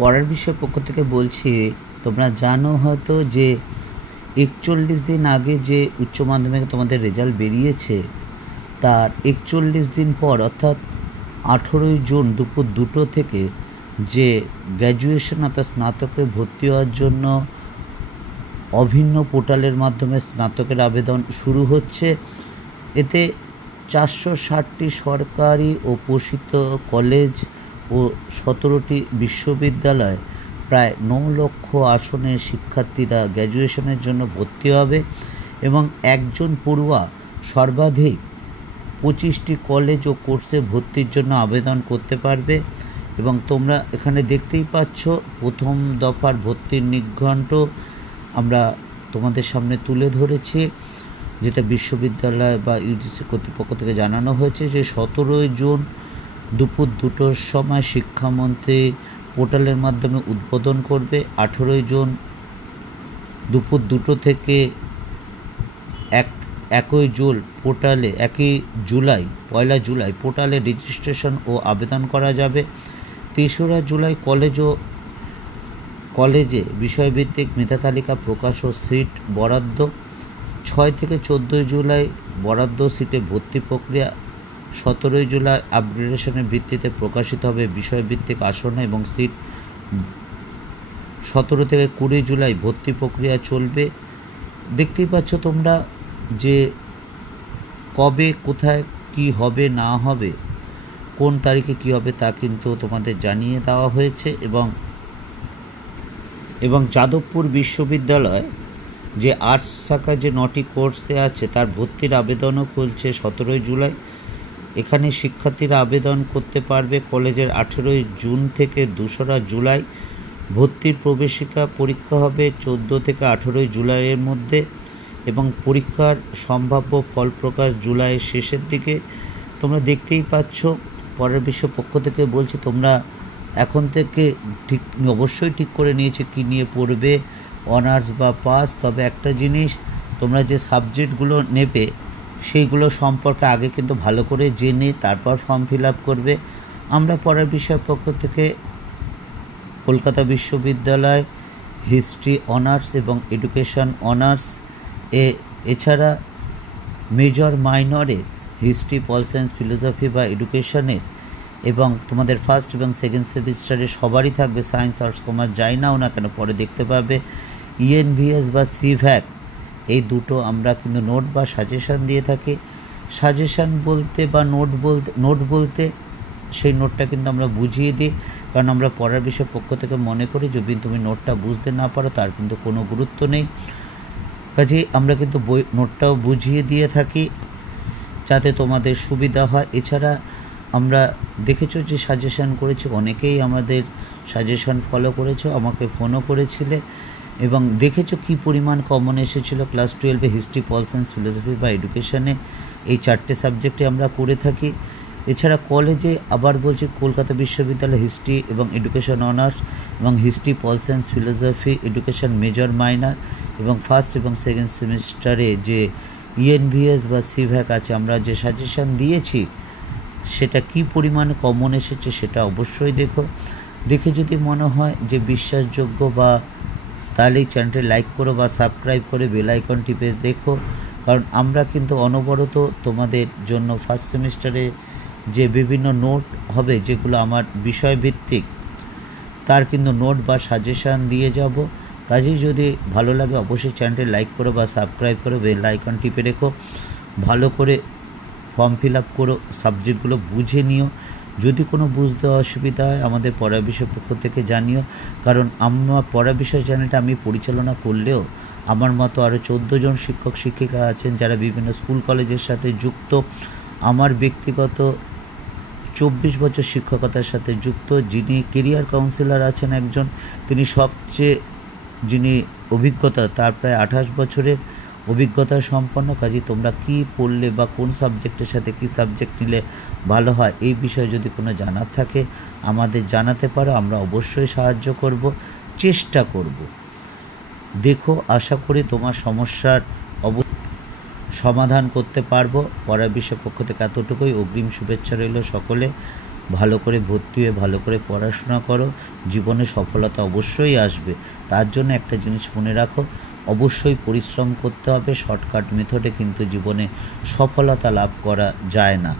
পড়ার বিষয় পক্ষ থেকে বলছি, তোমরা জানো হয়তো যে ৪১ দিন আগে যে উচ্চ মাধ্যমিকে তোমাদের রেজাল্ট বেরিয়েছে, তার ৪১ দিন পর অর্থাৎ ১৮ই জুন দুপুর ২টো থেকে যে গ্র্যাজুয়েশন অর্থাৎ স্নাতকে ভর্তি হওয়ার জন্য অভিন্ন পোর্টালের মাধ্যমে স্নাতকের আবেদন শুরু হচ্ছে। এতে ৪৬০টি সরকারি ও পোষিত কলেজ ও ১৭টি বিশ্ববিদ্যালয় প্রায় ৯ লক্ষ আসনে শিক্ষার্থীরা গ্র্যাজুয়েশনের জন্য ভর্তি হবে এবং একজন পড়ুয়া সর্বাধিক ২৫টি কলেজ ও কোর্সে ভর্তির জন্য আবেদন করতে পারবে। এবং তোমরা এখানে দেখতেই পাচ্ছ প্রথম দফার ভর্তির নির্ঘণ্ট আমরা তোমাদের সামনে তুলে ধরেছি, যেটা বিশ্ববিদ্যালয় বা ইউজিসি কর্তৃপক্ষ থেকে জানানো হয়েছে যে ১৭ই জুন দুপুর ২টোর সময় শিক্ষামন্ত্রী পোর্টালের মাধ্যমে উদ্বোধন করবে। ১৮ই জুন দুপুর ২টো থেকে ১ই জুলাই পয়লা জুলাই পোর্টালে রেজিস্ট্রেশন ও আবেদন করা যাবে। ৩রা জুলাই কলেজে বিষয়ভিত্তিক মেধা তালিকা প্রকাশ ও সিট বরাদ্দ। ৬ থেকে ১৪ই জুলাই বরাদ্দ সিটে ভর্তি প্রক্রিয়া। ১৭ই জুলাই আপগ্রেডেশনের ভিত্তিতে প্রকাশিত হবে বিষয়ভিত্তিক আসন এবং সিট। ১৭ থেকে ২০ জুলাই ভর্তি প্রক্রিয়া চলবে। দেখতেই পাচ্ছ তোমরা যে কবে কোথায় কি হবে না হবে, কোন তারিখে কি হবে তা কিন্তু তোমাদের জানিয়ে দেওয়া হয়েছে। এবং যাদবপুর বিশ্ববিদ্যালয় যে আর্টস শাখা যে ৯টি কোর্সে আছে তার ভর্তির আবেদনও খুলছে ১৭ই জুলাই। এখানে শিক্ষার্থীরা আবেদন করতে পারবে কলেজের ১৮ই জুন থেকে ২রা জুলাই। ভর্তির প্রবেশিকা পরীক্ষা হবে ১৪ থেকে ১৮ই জুলাইয়ের মধ্যে এবং পরীক্ষার সম্ভাব্য ফল প্রকাশ জুলাইয়ের শেষের দিকে। তোমরা দেখতেই পাচ্ছ পরের বিষয় পক্ষ থেকে বলছি, তোমরা এখন থেকে অবশ্যই ঠিক করে নিয়েছে কী নিয়ে পড়বে, অনার্স বা পাস। তবে একটা জিনিস, তোমরা যে সাবজেক্টগুলো নেবে সেইগুলো সম্পর্কে আগে কিন্তু ভালো করে জেনে তারপর ফর্ম ফিল আপ করবে। আমরা পড়ার বিষয় পক্ষ থেকে কলকাতা বিশ্ববিদ্যালয় হিস্ট্রি অনার্স এবং এডুকেশন অনার্স এছাড়া মেজর মাইনরে হিস্ট্রি, পল সায়েন্স, ফিলোসফি বা এডুকেশনের এবং তোমাদের ফার্স্ট এবং সেকেন্ড সেমিস্টারে সবারই থাকবে সায়েন্স, আর্টস, কমার্স যাই নাও না কেন পরে দেখতে পাবে। ইএনভিএস বা সিভ্যাক এই দুটো আমরা কিন্তু নোট বা সাজেশান দিয়ে থাকি। সাজেশান বলতে বা নোট বলতে সেই নোটটা কিন্তু আমরা বুঝিয়ে দিই, কারণ আমরা পড়ার বিষয় পক্ষ থেকে মনে করি যদি তুমি নোটটা বুঝতে না পারো তার কিন্তু কোনো গুরুত্ব নেই। কাজেই আমরা কিন্তু নোটটাও বুঝিয়ে দিয়ে থাকি যাতে তোমাদের সুবিধা হয়। এছাড়া আমরা দেখেছো যে সাজেশান করেছি, অনেকেই আমাদের সাজেশান ফলো করেছো, আমাকে ফোনও করেছিলে এবং দেখেছো কী পরিমাণ কমন এসেছিলো ক্লাস 12-এ হিস্ট্রি, পল সায়েন্স, ফিলোসফি বা এডুকেশনে। এই 4টে সাবজেক্টে আমরা করে থাকি। এছাড়া কলেজে আবার বলছি কলকাতা বিশ্ববিদ্যালয় হিস্ট্রি এবং এডুকেশন অনার্স এবং history, pol science, philosophy, education major minor এবং ফার্স্ট এবং সেকেন্ড সেমিস্টারে যে ইএনভিএস বা সিভ্যাক আছে আমরা যে সাজেশান দিয়েছি সেটা কি পরিমাণে কমন এসেছে সেটা অবশ্যই দেখে যদি মনে হয় যে বিশ্বাসযোগ্য বা তাহলে এই চ্যানেলটি লাইক করো বা সাবস্ক্রাইব করে বেল আইকন টিপে দেখো, কারণ আমরা কিন্তু অনবরত তোমাদের জন্য ফার্স্ট সেমিস্টারে যে বিভিন্ন নোট হবে যেগুলো আমার বিষয়ভিত্তিক তার কিন্তু নোট বা সাজেশান দিয়ে যাব। কাজেই যদি ভালো লাগে অবশ্যই চ্যানেলটি লাইক করো বা সাবস্ক্রাইব করো, বেল আইকন টিপে রেখো, ভালো করে ফর্ম ফিল আপ করো, সাবজেক্টগুলো বুঝে নিও। যদি কোনো বুঝতে অসুবিধা হয় আমাদের পড়া বিষয় পক্ষ থেকে জানিও, কারণ আমার পড়া বিষয় চ্যানেলটা আমি পরিচালনা করলেও আমার মতো আরও 14 জন শিক্ষক শিক্ষিকা আছেন যারা বিভিন্ন স্কুল কলেজের সাথে যুক্ত। আমার ব্যক্তিগত 24 বছর শিক্ষকতার সাথে যুক্ত। যিনি কেরিয়ার কাউন্সিলর আছেন একজন, যিনি অভিজ্ঞতা তার প্রায় 28 বছরের অভিজ্ঞতা সম্পন্ন। কাজে তোমরা কি পড়লে বা কোন সাবজেক্টের সাথে কি সাবজেক্ট নিলে ভালো হয় এই বিষয়ে যদি কোনো জানার থাকে আমাদের জানাতে পারো, আমরা অবশ্যই সাহায্য করব, চেষ্টা করব। দেখো, আশা করি তোমার সমস্যার সমাধান করতে পারবো। পড়ার বিষয় পক্ষ থেকে এতটুকুই। অগ্রিম শুভেচ্ছা রইল সকলে। ভালো করে ভর্তি হয়ে ভালো করে পড়াশোনা করো, জীবনে সফলতা অবশ্যই আসবে। তার জন্য একটা জিনিস মনে রাখো, অবশ্যই পরিশ্রম করতে হবে। শর্টকাট মেথডে কিন্তু জীবনে সফলতা লাভ করা যায় না।